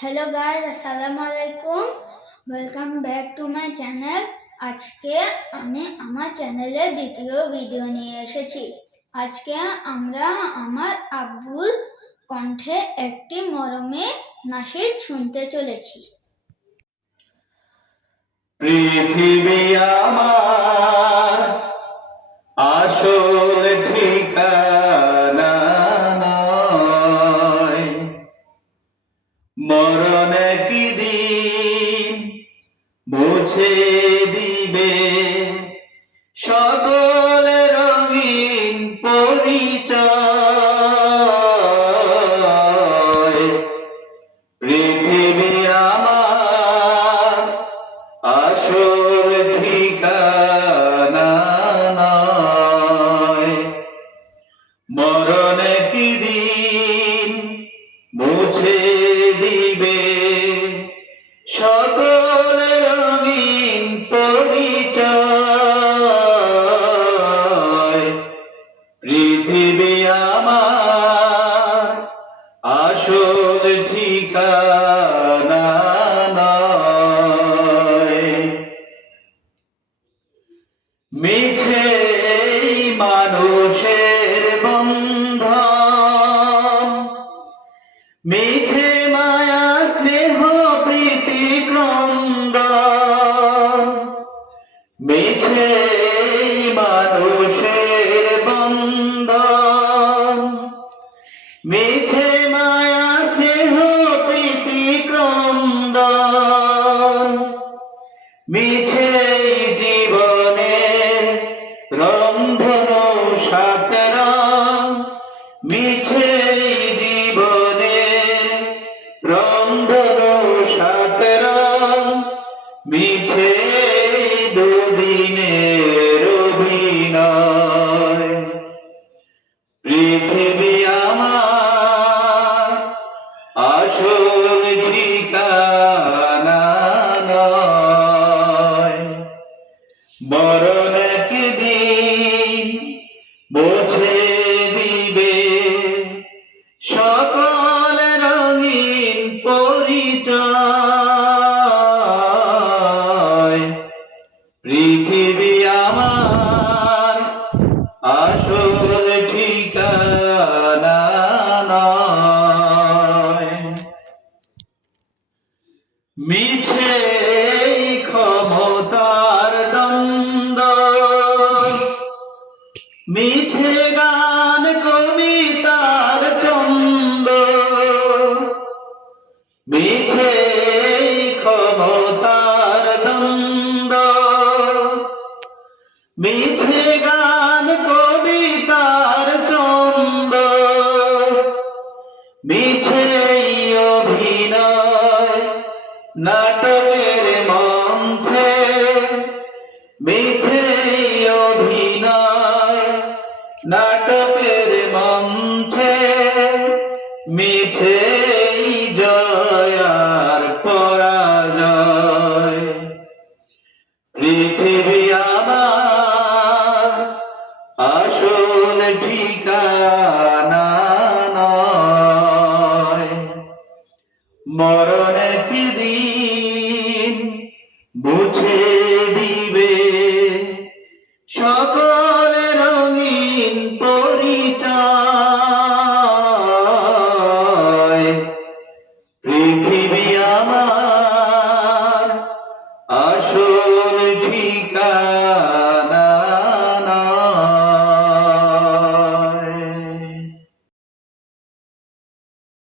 Hello guys, আসসালামু আলাইকুম। Welcome back to my channel. আজকে আমি আমার চ্যানেলের দ্বিতীয় ভিডিও নিয়ে এসেছি। আজকে আমরা আমার আব্বুর কণ্ঠে একটি মরমে নাশিদ শুনতে চলেছি। পৃথিবী আমার আসল ঠিকানা নয়, মরণ কি দিন মুছে দিবে সকল রঙিন পরিচয়। পৃথিবী আমার আসল ঠিকানা নয়, মরণ কি দিন মুছে দিবে সকল রঙিন পরিচয়। পৃথিবী আমার আসল ঠিকানা নয়। মিছে মানুষের বন্ধন, মিছে মায়া স্নেহ প্রীতি ক্রন্দন, মিছে মানুষের বন্ধন, মিছে মায়া স্নেহ প্রীতি ক্রন্দন, মিছে জীবনের রন্ধন সাত রং, মিছে জীবনের রন্ধন সাত রং, মিছে দুদিনের অভিনয়। পৃথিবী আমার আসল ঠিকানা নয়, মরণ কি দিন মুছে দিবে সকল রঙিন পরিচয়। পৃথিবী আমার আসল ঠিকানা নয়। মিছে ক্ষমতার দ্বন্দ্ব, মিছে গান কবিতার ছন্দ, মিছে ক্ষমতার দ্বন্দ্ব, মিছে গান কবিতার ছন্দ, মিছে অভিনয় নাটকের মঞ্চে, মিছে অভিনয় নাটকের মঞ্চে, মিছে জয় আর পরাজয়। পৃথিবী আমার আসল ঠিকানা নয়, মরণ কি দিন মুছে দিবে সকল রঙিন পরিচয়। পৃথিবী আমার